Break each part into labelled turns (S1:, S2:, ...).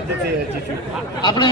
S1: આપણે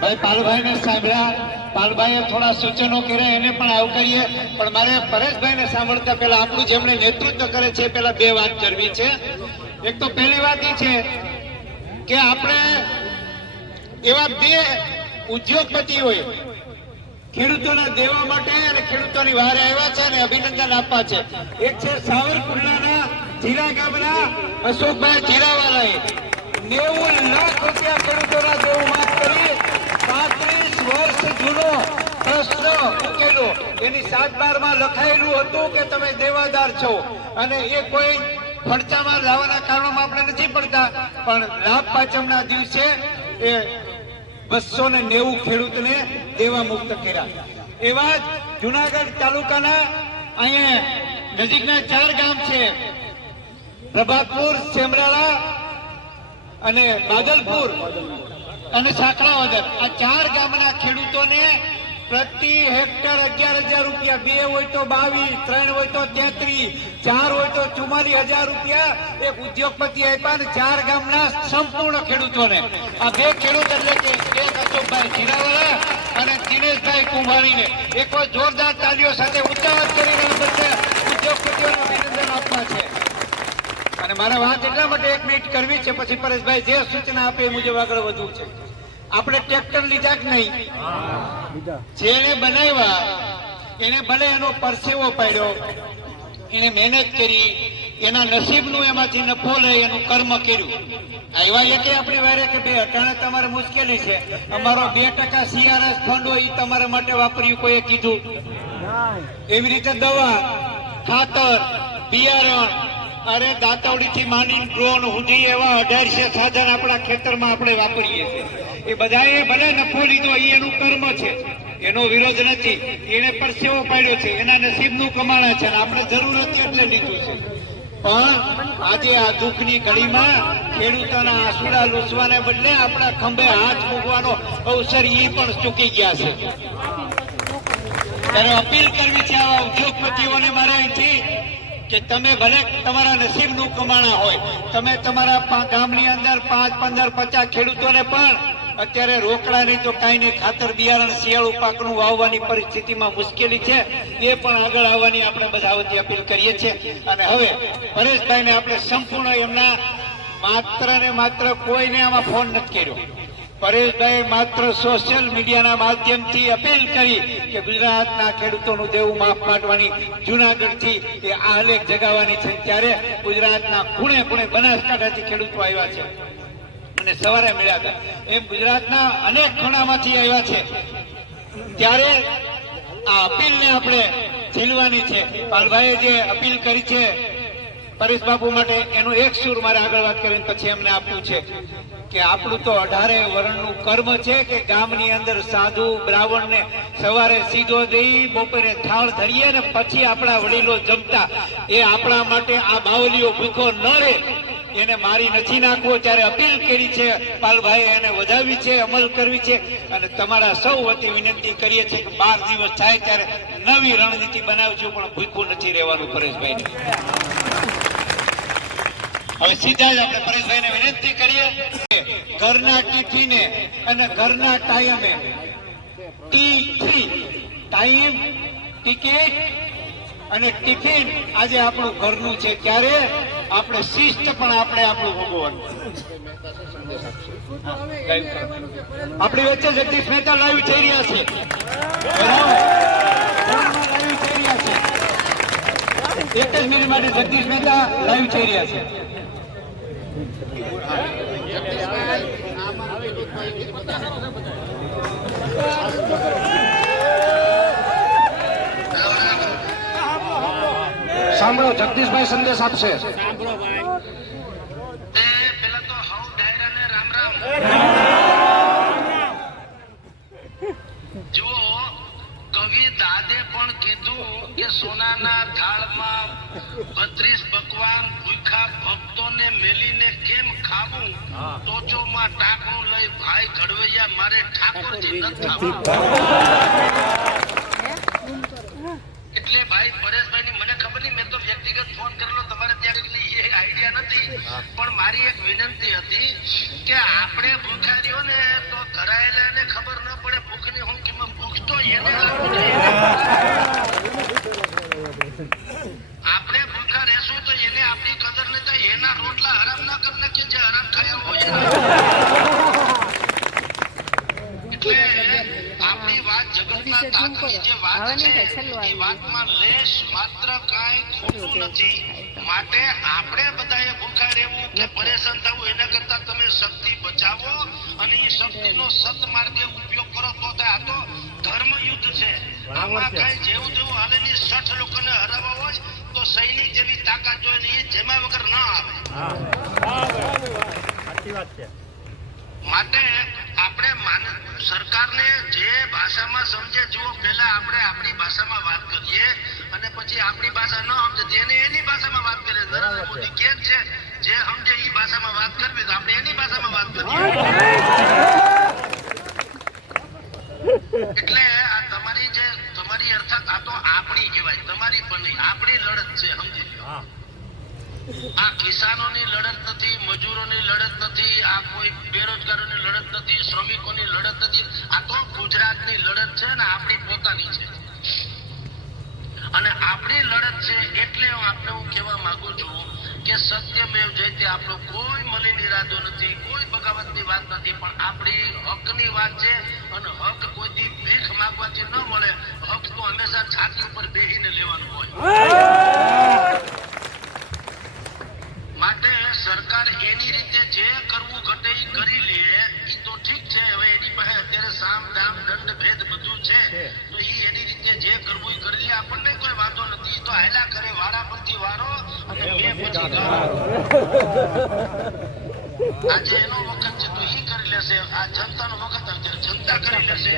S1: ભાઈ પાલભાઈને સાંભળ્યા. પાલભાઈએ થોડા સૂચનો કર્યા, એને પણ આવકારીએ પણ મારે પરેશભાઈને સાંભળતા પહેલા આપણું જેમણે નેતૃત્વ કરે છે પેલા બે વાત કરવી છે. એક તો પહેલી વાત એ છે કે આપણે એવા બે ઉદ્યોગપતિ હોય, ખેડૂતોના દેવા માટે અને ખેડૂતોની વારે આવ્યા છે અને અભિનંદન આપવા છે. એક છે સાવરકુંડલાના જીરા ગામના અશોકભાઈ જીરાવાલાએ. નેવું લાખ રૂપિયા ખેડૂતોના દેવું માફ કરી પાંત્રીસ વર્ષ જૂનો પ્રશ્ન ઉકેલો એની સાત બારમાં લખાયેલું હતું કે તમે દેવાદાર છો અને એ કોઈ ખર્ચામાં લાવવાના કારણોમાં આપણે નથી પડતા, પણ લાભ પાંચમના દિવસે એ બસો ને નેવું ખેડૂતને દેવા મુક્ત કર્યા. એવા જ જુનાગઢ તાલુકાના અહીંયા નજીકના ચાર ગામ છે. પ્રભાતપુર, સેમરાળા અને બાદલપુર અને સાંકળાવદર આ ચાર ગામના ખેડૂતોને પ્રતિ હેક્ટર અગિયાર હજાર રૂપિયા, બે હોય તો બાવીસ, ત્રણ હોય તો તેત્રીસ, ચાર હોય તો ચુમ્માલીસ હજાર રૂપિયા એક ઉદ્યોગપતિ આપ્યા ને ચાર ગામના સંપૂર્ણ ખેડૂતોને. આ બે ખેડૂત એટલે કે એક અશોકભાઈ જીરાવાળા અને દિનેશભાઈ કુંભાણીને. એક જોરદાર તાલીઓ સાથે ઉત્સાહ કરીને બધા ઉદ્યોગપતિઓને અભિનંદન આપવા છે. અને મારે વાત એટલા માટે એક મિનિટ કરવી છે પછી પરેશભાઈ જે સૂચના આપે એ મુજબ આગળ વધવું છે. આપણે ટ્રેક્ટર લીધા કે નહીં? જેને બનાવ્યા એને ભલે એનો પરસેવો પાડ્યો એને મહેનત કરી એના નસીબનું એમાંથી નફો લઈ એનું કર્મ કર્યું. આવ્યા એટલે આપણે વારે કે ભાઈ અટાણે તમારે મુશ્કેલી છે. અમારો બે ટકા સીઆરએસ ફંડ હોય એ તમારા માટે વાપર્યું કોઈએ કીધું? એવી રીતે દવા ખાતર બિયારણ અરે દાતવડી થી માંડીને ડ્રોન સુધી એવા અઢારસે સાધન આપણા ખેતરમાં આપણે વાપરીએ છીએ. એ બધાએ ભલે નફો લીધો એ એનું કર્મ છે. એનો વિરોધ નથી. એને પરસેવો પાડ્યો છે. એના નસીબનું કમાણા છે અને આપણે જરૂર હતી એટલે લીધું છે. પણ આજે આ દુઃખની ઘડીમાં ખેડૂતોના આંસુડા લૂસવાને બદલે આપણા ખંભે હાથ મૂકવાનો અવસર એ પણ ચૂકી ગયા છે. ત્યારે અપીલ કરવી છે આવા ઉદ્યોગપતિઓને મારે અહીંથી કે તમે ભલે તમારા નસીબનું કમાણા હોય, તમે તમારા ગામની અંદર પાંચ, પંદર, પચાસ ખેડૂતોને પણ અત્યારે રોકડાની તો કાંઈ નહીં ખાતર બિયારણ, શિયાળુ પાકનું વાવવાની પરિસ્થિતિમાં મુશ્કેલી છે, એ પણ આગળ આવવાની આપણે બધા વતી અપીલ કરીએ છીએ. અને હવે પરેશભાઈને આપણે સંપૂર્ણ એમના માત્ર ને માત્ર કોઈને આમાં ફોન નથી કર્યો. પરેશભાઈ માત્ર સોશિયલ મીડિયાના માધ્યમથી અપીલ કરી કે ગુજરાતના ખેડૂતોનું દેવું માફ માંડવાની જુનાગઢથી એ આલેખ જગાવવાની છે. ત્યારે ગુજરાતના ખૂણે ખૂણે બનાસકાંઠાથી ખેડૂતો આવ્યા છે. અને સવારે મળ્યા હતા. એમ ગુજરાતના અનેક ખૂણામાંથી આવ્યા છે. ત્યારે આ અપીલને આપણે ઝીલવાની છે. પાલભાઈએ જે અપીલ કરી છે પરેશ બાપુ માટે એનો એક સુર મારે આગળ વાત કરીને પછી એમને આપવું છે કે આપણું તો અઢારે વર્ણનું કર્મ છે કે ગામની અંદર સાધુ બ્રાહ્મણને સવારે સીધો દઈ, બપોરે થાળ ધરીએ ને પછી આપણા વડીલો જમતા. એ આપણા માટે આ બાવલીઓ ભૂખો ન રહે. એને મારી નથી નાખવો, ત્યારે અપીલ કરી છે પાલભાઈ એને વધાવી છે, અમલ કરવી છે અને તમારા સૌ વતી વિનંતી કરીએ છીએ કે બાર દિવસ થાય ત્યારે નવી રણનીતિ બનાવજો, પણ ભૂખું નથી રહેવાનું પરેશભાઈને. હવે સીધા જ આપણે પરેશભાઈને વિનંતી કરીએ ઘરના ટિફિને અને ઘરના ટાઈમે ટી થ્રી ટાઈમ, ટિકિટ અને ટિફિન આજે આપણું ઘરનું છે ત્યારે આપણે શિસ્ત પણ આપણે આપણું ભોગવવાનું આપણી વચ્ચે જગદીશ મહેતા લાઈવ થઈ રહ્યા છે. એક જ મિનિટ માટે જગદીશ મહેતા લાઈવ થઈ રહ્યા છે. સાંભળો જગદીશભાઈ સંદેશ આપશે
S2: તે પેલા તો હવ ડાયરાને રામ રામ જુઓ કવિ દાદે પણ કીધું કે સોનાના થાળમાં બત્રીસ પકવાન ભૂખા ભક્તોને મેલીને કેમ ખાવું? ટોચોમાં ટાંકણું લઈ ભાઈ ઘડવૈયા મારે ઠાકોરજી ન થાવું કે એટલે ભાઈ પરેશભાઈ ની મને ખબર નહીં મેં તો વ્યક્તિગત ફોન કરેલો તમારે ત્યાં એટલી એ આઈડિયા નથી પણ મારી એક વિનંતી હતી કે આપણે ભૂખ્યા રહ્યો ને તો ધરાયેલા ને ખબર ન પડે ભૂખની હું કિંમત ભૂખ તો એને લાગવું જોઈએ. આપણે ભૂખા રહેશું તો એને આપણી કદર ન થાય એના રોટલા હરામ ના કરી નાખીએ જે હરામ ખાયા હોય એના. એટલે આપણી વાત જગતના તાતની જે વાત છે એ વાતમાં લેશ માત્ર કાંઈ ખોટું નથી. માટે આપણે બધાએ ભૂખા રહેવું કે પરેશાન થવું એના કરતા તમે શક્તિ બચાવો અને એ શક્તિનો સત માર્ગે ઉપયોગ કરો તો આ તો ધર્મ યુદ્ધ છે. આમાં કાંઈ જેવું તેવું હાલેની સઠ લોકોને હરાવવા હોય તો સૈનિક જેવી તાકાત જોઈએ ને એ જેમાં વગર ના આવે. માટે આપણે સરકારને જે ભાષામાં સમજે જુઓ પહેલા આપણે આપણી ભાષામાં વાત કરીએ અને પછી આપણી ભાષા ન સમજે તો એની ભાષામાં વાત કરીએ નરેન્દ્ર મોદી કે છે જે સમજે એ ભાષામાં વાત કરવી તો આપણે એની ભાષામાં વાત કરીએ. એટલે આ તમારી જે તમારી અર્થાત આ તો આપણી કહેવાય તમારી પણ નહીં આપણી લડત છે સમજી આ કિસાનોની લડત નથી મજૂરોની લડત નથી આ કોઈ બેરોજગારોની લડત નથી, શ્રમિકોની લડત નથી, આ તો ગુજરાતની લડત છે અને આપણી પોતાની છે. અને આપણી લડત છે એટલે હું આપને હું કહેવા માંગુ છું કે સત્યમેવ જયતે આપણો કોઈ મલિન ઈરાદો નથી, કોઈ બગાવતની વાત નથી, પણ આપણી હકની વાત છે અને હક કોઈથી ભીખ માંગવાથી ન મળે, હક તો હંમેશા છાતી ઉપર બેહીને લેવાનું હોય માટે સરકાર એની રીતે જે કરવું ઘટે કરી લે ઈ તો ઠીક છે હવે એની પાસે અત્યારે સામ દામ દંડ ભેદ બધું છે તો ઈ એની રીતે જે કરવું એ કરી લે આપણને કોઈ વાંધો નથી તો હાયલા કરે વારા પરથી વારો અને બે પછી આજે એનો વખત છે તો ઈ કરી લેશે આ જનતાનો વખત અત્યારે જનતા કરી લેશે.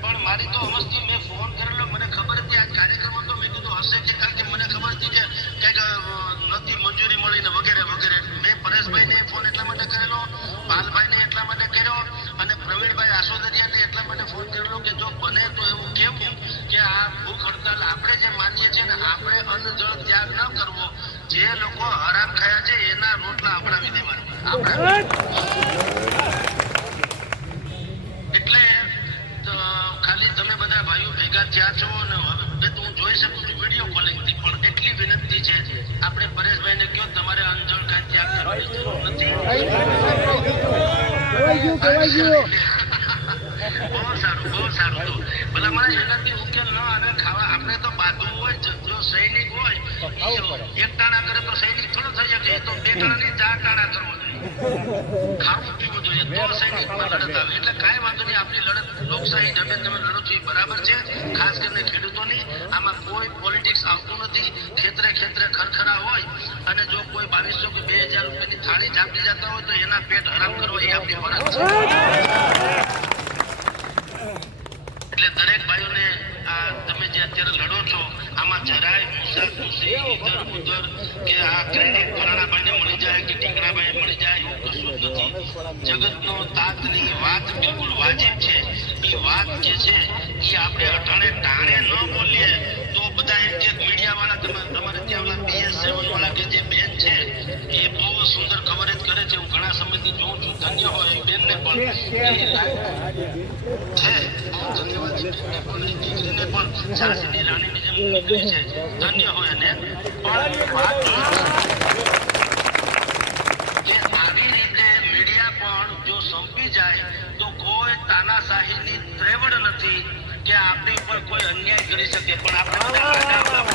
S2: પણ મારી તો અવસ્થિત મેં ફોન કરેલો મને ખબર હતી આ કાર્યક્રમ હશે કે કારણ કે મને ખબર હતી કે કંઈક નથી મંજૂરી મળી ને વગેરે વગેરે. મેં પરેશભાઈને ફોન એટલા માટે કરેલો પાલભાઈને એટલા માટે કર્યો અને પ્રવીણભાઈ આસોદરિયાને એટલા માટે ફોન કરેલો કે જો બને તો એવું કેવું કે આ ભૂખ હડતાલ આપણે જે માનીએ છીએ ને આપણે અન્ન જળ ત્યાગ ન કરવો. જે લોકો હરામ ખાયા છે એના રોટલા આપણાવી દેવાના. એટલે ખાલી તમે બધા ભાઈઓ ભેગા થયા છો ને હવે તો હું જોઈ શકું છું વીડિયો કોલિંગથી પણ એટલી વિનંતી છે આપણે પરેશભાઈ ને કહો તમારે અંજળ કાંઈ ત્યાગ કરવાની જરૂર નથી? બહુ સારું બહુ સારું તો. ભલા મને એનાથી ઉકેલ ન આવે ખાવા આપણે તો બાંધવું હોય જો સૈનિક હોય એક ટાણા કરે તો સૈનિક થોડો થઈ શકે તો બે ટાણા ની ચાર ટાણા કરવો જોઈએ. ખાવું પીવું લડત આવે. એટલે કાંઈ વાંધો નહીં આપણી લડત લોકશાહી ઢબે તમે લડો છો એ બરાબર છે. ખાસ કરીને ખેડૂતોની. આમાં કોઈ પોલિટિક્સ આવતું નથી. ખેતરે ખેતરે ખરખરા હોય અને જો કોઈ બાવીસો કે બે હજાર રૂપિયાની થાળી ચાપી જતા હોય તો એના પેટ હરામ કરવા એ આપણી ફરજ છે. એટલે દરેક ભાઈઓને આ તમે જે અત્યારે લડો છો આમાં જરાય મુસાફરી ઇધર ઉધર કે આ ક્રેડિટ ફલાણા જાય કે ટીકણાભાઈ મળી જાય એવું કશું નથી. જગતનો તાતની વાત બિલકુલ વાજિબ છે. એ વાત જે છે એ આપણે અટાણે ટાણે ન બોલીએ તો બધા એમ કે મીડિયા વાળા તમે તમારે ત્યાં બીએસ સેવન વાળા કે જે બેન છે એ બહુ સુંદર કવરેજ કરે છે. હું ઘણા સમયથી જોઉં છું. ધન્ય હોય એ બેનને પણ. છે ધન્યવાદ. બેનને પણ દીકરીને પણ ઝાંસીની રાણીની જેમ છે. ધન્ય હોય અને પણ વાત સંપી જાય તો કોઈ તાનાશાહીની ત્રેવડ નથી કે આપણી ઉપર કોઈ અન્યાય કરી શકે. પણ આપણે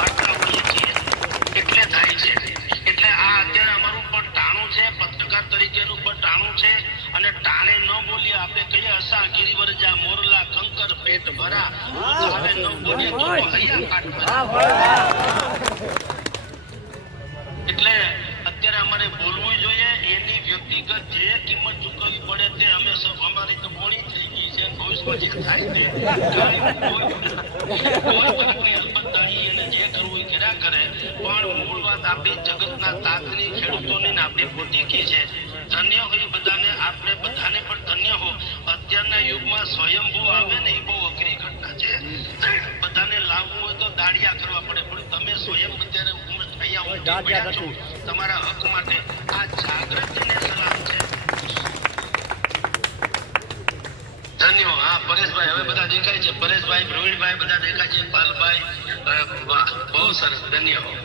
S2: આપણી જગતના તાતની ખેડૂતોની આપણી પોતીકી છે. ધન્ય હોય બધાને આપણે બધાને પણ ધન્ય હો. અત્યારના યુગમાં સ્વયંભૂ આવે ને એ બહુ અઘરી ઘટના છે. બધાને લાવવું હોય તો દાડિયા કરવા પડે પણ તમે સ્વયં અત્યારે ઉમર અહીંયા ઉમટી પડ્યા છો. તમારા હક માટે. આ જાગૃતિને સલામ છે. ધન્ય હા. પરેશભાઈ હવે બધા દેખાય છે. પરેશભાઈ પ્રવીણભાઈ બધા દેખાય છે. પાલભાઈ બહુ સરસ. ધન્યવાદ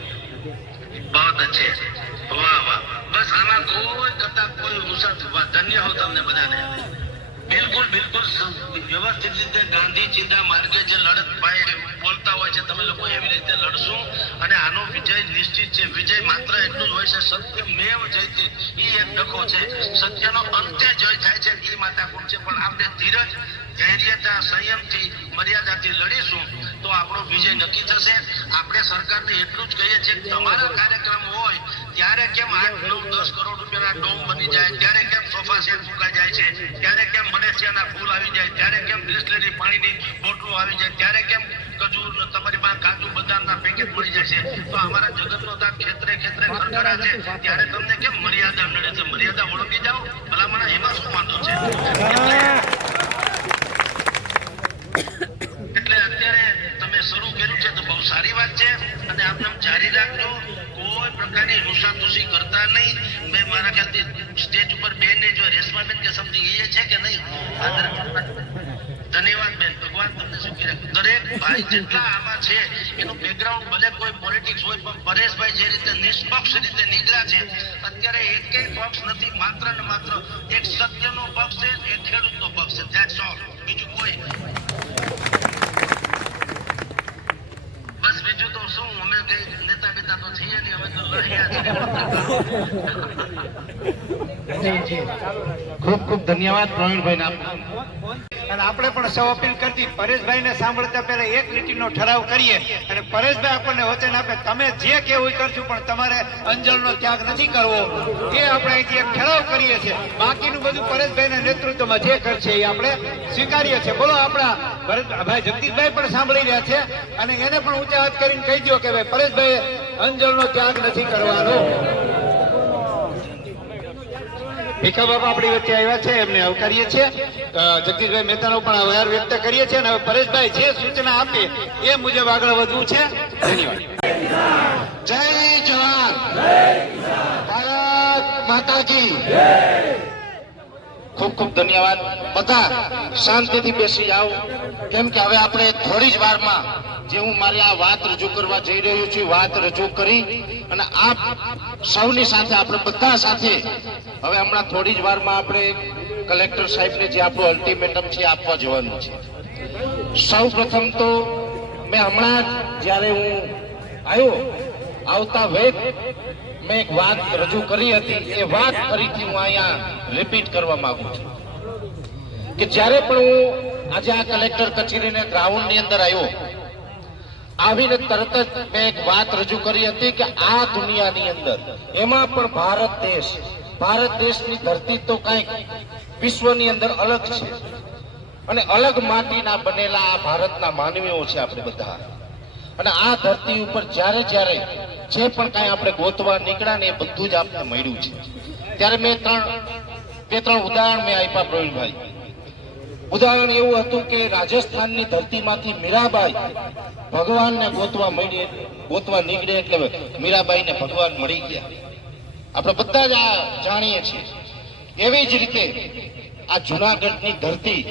S2: બહુત અચ્છે વાહ વાહ. બસ આમાં કોઈ કરતા કોઈ મુસાફર ધન્ય હો તમને બધાને. બિલકુલ બિલકુલ વ્યવસ્થિત રીતે ગાંધી ચિંતા માર્ગે જે લડત ભાઈ બોલતા હોય છે, તમે લોકો એવી રીતે લડશું અને આનો વિજય નિશ્ચિત છે. વિજય માત્ર એટલું જ હોય છે, સત્ય મેવ જયતે એ એક ડખો છે. સત્યનો અંતે જય થાય છે, ઈ માતાકૂટ છે. પણ આપણે ધીરજ ધૈર્યતા, સંયમથી મર્યાદાથી લડીશું, તો આપણો વિજય નક્કી થશે. આપણે સરકારને એટલું જ કહીએ છીએ કે તમારા કાર્યક્રમ હોય, ત્યારે કેમ આઠ, નવ, દસ કરોડ રૂપિયાના ડોમ બની જાય, ત્યારે કેમ સોફા સેટ ફૂંકા જાય છે, ત્યારે કેમ મલેશિયાના ફૂલ આવી જાય, ત્યારે કેમ બિસ્લેરી પાણીની બોટલો આવી જાય, ત્યારે કેમ ખજૂર, તમારી પાસે કાજુ બદામના પેકેટ મળી જાય છે. તો અમારા જગતનો દાન ખેતરે ખેતરે ખરખરા છે, ત્યારે તમને કેમ મર્યાદા મળે છે? મર્યાદા ઓળખી જાઓ, ભલામણા, એમાં શું વાંધો છે એટલે અત્યારે તમે શરૂ કર્યું છે તો બહુ સારી વાત છે અને આમ જારી રાખજો. કોઈ પ્રકારની રૂસાતુસી કરતા નહીં. મેં મારા ખ્યાલથી સ્ટેજ ઉપર બેન ને જો રેશમાબેન કે સમજી ગઈ છે કે નહીં? ધન્યવાદ બેન. ભગવાન તમને સુખી રાખે. દરેક ભાઈ જેટલા આમાં છે, એનું બેકગ્રાઉન્ડ ભલે કોઈ પોલિટિક્સ હોય, પણ પરેશભાઈ જે રીતે નિષ્પક્ષ રીતે નીકળ્યા છે, અત્યારે એક પક્ષ નથી, માત્ર ને માત્ર એક સત્યનો પક્ષ છે એક ખેડૂતનો પક્ષ છે. ધેટ્સ બીજું કોઈ બીજું તો શું? અમે કઈ નેતા બેતા તો છીએ નહીં, અમે તો લડ્યા
S3: ખૂબ ખૂબ ધન્યવાદ પ્રવીણભાઈ ના
S1: અને આપણે પણ સૌ અપીલ કરતી, પરેશભાઈને સાંભળતા પહેલા એક લીટીનો ઠરાવ કરીએ. અને પરેશભાઈ આપણને વચન આપે, તમે જે કેવું કરશું પણ તમારે અંજળનો ત્યાગ નથી કરવો. એ આપણે અહીંથી એક ઠરાવ કરીએ છીએ. બાકીનું બધું પરેશભાઈના નેતૃત્વમાં જે કરશે એ આપણે સ્વીકારીએ છીએ. બોલો, આપણા ભરતભાઈ જગદીશભાઈ પણ સાંભળી રહ્યા છે. અને એને પણ ઊંચા હાથ કરીને કહી દો કે, ભાઈ પરેશભાઈ અંજળનો ત્યાગ નથી કરવાનો. ભીખા બાપા આપણી વચ્ચે આવ્યા છે એમને આવકારીએ છીએ. જગદીશભાઈ મહેતાનો પણ આભાર વ્યક્ત કરીએ છીએ અને હવે પરેશભાઈ જે સૂચના આપે એ મુજબ આગળ વધવું છે. ધન્યવાદ.
S3: જય જવાન. ભારત માતા કી. ખૂબ ખૂબ ધન્યવાદ. બધા શાંતિથી બેસી જાઓ. કેમ કે હવે આપણે થોડી જ વારમાં જે હું મારી આ વાત રજૂ કરવા જઈ રહ્યો છું, વાત રજૂ કરી અને આપ સૌની સાથે, આપણે બધા સાથે હવે હમણાં થોડી જ વારમાં આપણે કલેક્ટર સાહેબને જે આપણું અલ્ટિમેટમ છે આપવા જવાનું છે. સૌ પ્રથમ તો મેં હમણાં જ્યારે હું આવ્યો આવતા વેગ મેં એક વાત રજૂ કરી હતી. એ વાત ફરીથી હું અહીંયા રિપીટ કરવા માંગુ છું. કે જ્યારે પણ હું આજે આ કલેક્ટર કચેરીને ગ્રાઉન્ડની અંદર આવ્યો, આવીને તરત જ મેં એક વાત રજૂ કરી હતી કે આ દુનિયાની અંદર, એમાં પણ ભારત દેશ, ભારત દેશની ધરતી તો કંઈક વિશ્વની અંદર અલગ છે. અને અલગ માટીના બનેલા આ ભારતના માનવીઓ છે આપણે બધા. અને આ ધરતી ઉપર જ્યારે જ્યારે જે પણ કાંઈ આપણે ગોતવા નીકળ્યા ને એ બધું જ આપણે મળ્યું છે. ત્યારે મેં ત્રણ, બે, ત્રણ ઉદાહરણ મેં આપ્યા પ્રવીણભાઈ. ઉદાહરણ એવું હતું કે રાજસ્થાનની ધરતીમાંથી મીરાબાઈ ભગવાનને ગોતવા મળી ગોતવા નીકળે એટલે મીરાબાઈને ભગવાન મળી ગયા. આપણે બધા જ આ જાણીએ છીએ. એવી જ રીતે આ જુનાગઢની ધરતી,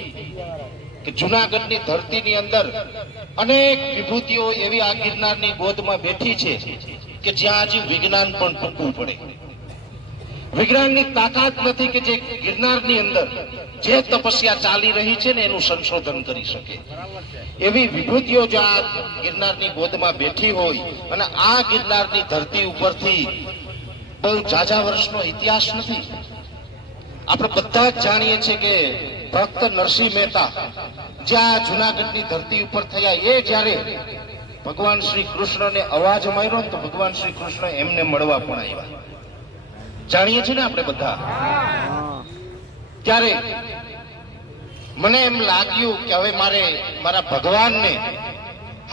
S3: કે જુનાગઢની ધરતીની અંદર અનેક વિભૂતિઓ એવી આ ગિરનારની ગોદમાં બેઠી છે. કે જ્યાં હજી વિજ્ઞાન પણ ટૂંકવું પડે. વિજ્ઞાનની તાકાત નથી કે જે ગિરનારની અંદર જે તપસ્યા ચાલી રહી છે ને એનું સંશોધન કરી શકે. એવી વિભૂતિઓ જો આ ગિરનારની ગોદમાં બેઠી હોય અને આ ગિરનારની ધરતી ઉપરથી બહુ ઝાઝા વર્ષનો ઇતિહાસ નથી. આપણે બધા જ જાણીએ છીએ કે ભક્ત નરસિંહ મહેતા જ્યાં જુનાગઢની ધરતી ઉપર થયા એ જ્યારે ભગવાન શ્રી કૃષ્ણને અવાજ માર્યો તો ભગવાન શ્રી કૃષ્ણ એમને મળવા પણ આવ્યા. જાણીએ છીએ ને આપણે બધા? ત્યારે મને એમ લાગ્યું કે હવે મારે મારા ભગવાનને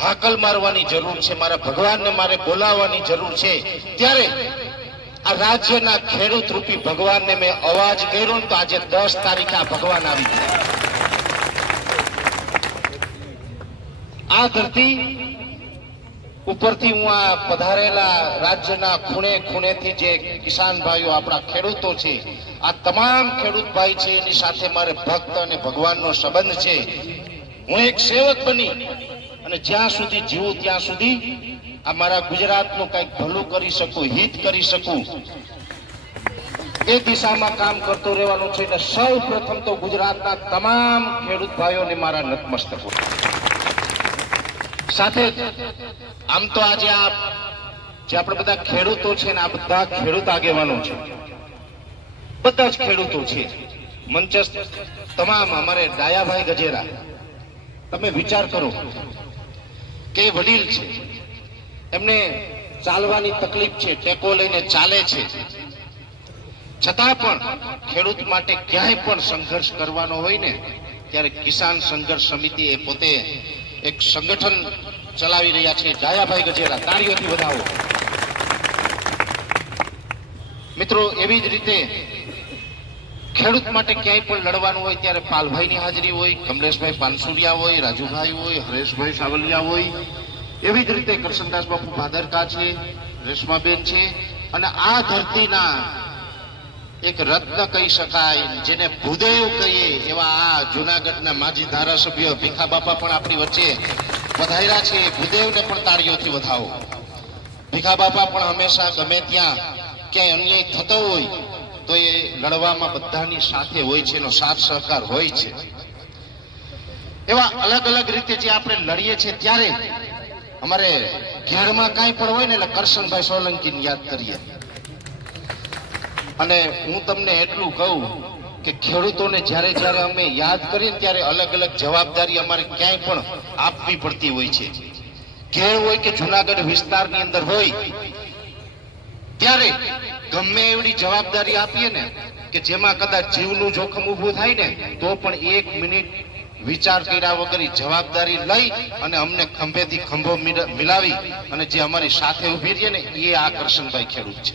S3: હાકલ મારવાની જરૂર છે, મારા ભગવાનને મારે બોલાવવાની જરૂર છે. ત્યારે આ રાજ્યના ખેડૂત રૂપી ભગવાનને મેં અવાજ કર્યો તો આજે દસ તારીખે આ ભગવાન આવી ગયા. આ ધરતી ઉપરથી હું આ પધારેલા રાજ્યના ખૂણે ખૂણેથી જે કિસાન ભાઈઓ આપણા ખેડૂતો છે, આ તમામ ખેડૂત ભાઈ છે, એની સાથે મારે ભક્ત અને ભગવાનનો સંબંધ છે. હું એક સેવક બની અને જ્યાં સુધી જીવું ત્યાં સુધી આ મારા ગુજરાતનું કંઈક ભલું કરી શકું, હિત કરી શકું. એ દિશામાં કામ કરતો રહેવાનું છે એટલે સૌ પ્રથમ તો ગુજરાતના તમામ ખેડૂત ભાઈઓને મારા નતમસ્તકો સાથે આમ તો આજે આ જે આપણે બધા ખેડૂતો છે ને આ બધા ખેડૂત આગેવાનો છે, બધા જ ખેડૂતો છે. મંચસ્થ તમામ અમારે ડાયાભાઈ ગજેરા, તમે વિચાર કરો કે વડીલ છે. એમને ચાલવાની તકલીફ છે, ટેકો લઈને ચાલે છે. છતાં પણ ખેડૂત માટે ક્યાંય પણ સંઘર્ષ કરવાનો હોય ને, ત્યારે કિસાન સંઘર્ષ સમિતિ એ પોતે એક સંગઠન ચલાવી રહ્યા છે. જાયાભાઈ ગજેરા તાળીઓથી વધાવો. મિત્રો, એવી જ રીતે ખેડૂત માટે ક્યાંય પણ લડવાનું હોય ત્યારે પાલભાઈની હાજરી હોય, કમલેશભાઈ પાનસુરિયા હોય, રાજુભાઈ હોય, હરેશભાઈ સાવલિયા હોય, એવી જ રીતે કરશનદાસ બાપુ ભાદરકા છે, રેશમાબેન છે, અને આ ધરતીના એક રત્ન કહી શકાય, જેને ભૂદેવ કહીએ એવા આ જુનાગઢના માજી ધારાસભ્ય ભીખા બાપા પણ આપણી વચ્ચે વધાર્યા છે. ભૂદેવને પણ તાળીઓથી વધાવો. ભીખા બાપા પણ હંમેશા ગમે ત્યાં ક્યાંય અન્યાય થતો હોય, તો એ લડવામાં બધાની સાથે હોય છે, એનો સાથ સહકાર હોય છે. એવા અલગ અલગ રીતે જે આપણે લડીએ છીએ ત્યારે અમારે ઘેરમાં કાંઈ પણ હોય ને એટલે કરશનભાઈ સોલંકીને યાદ કરીએ. અને હું તમને એટલું કહું કે ખેડૂતોને જ્યારે જ્યારે અમે યાદ કરીએ ત્યારે અલગ અલગ જવાબદારી અમારે ક્યાંય પણ આપવી પડતી હોય છે. ઘેર હોય કે જુનાગઢ વિસ્તારની અંદર હોય, ત્યારે ગમે એવડી જવાબદારી આપીએ ને કે જેમાં કદાચ જીવનું જોખમ ઊભું થાય ને, તો પણ એક મિનિટ વિચાર કર્યા વગર જવાબદારી લઈ અને અમને ખંભેથી ખંભો મિલાવી અને જે અમારી સાથે ઊભી રહીએ ને એ આ કરશનભાઈ ખેડૂત છે.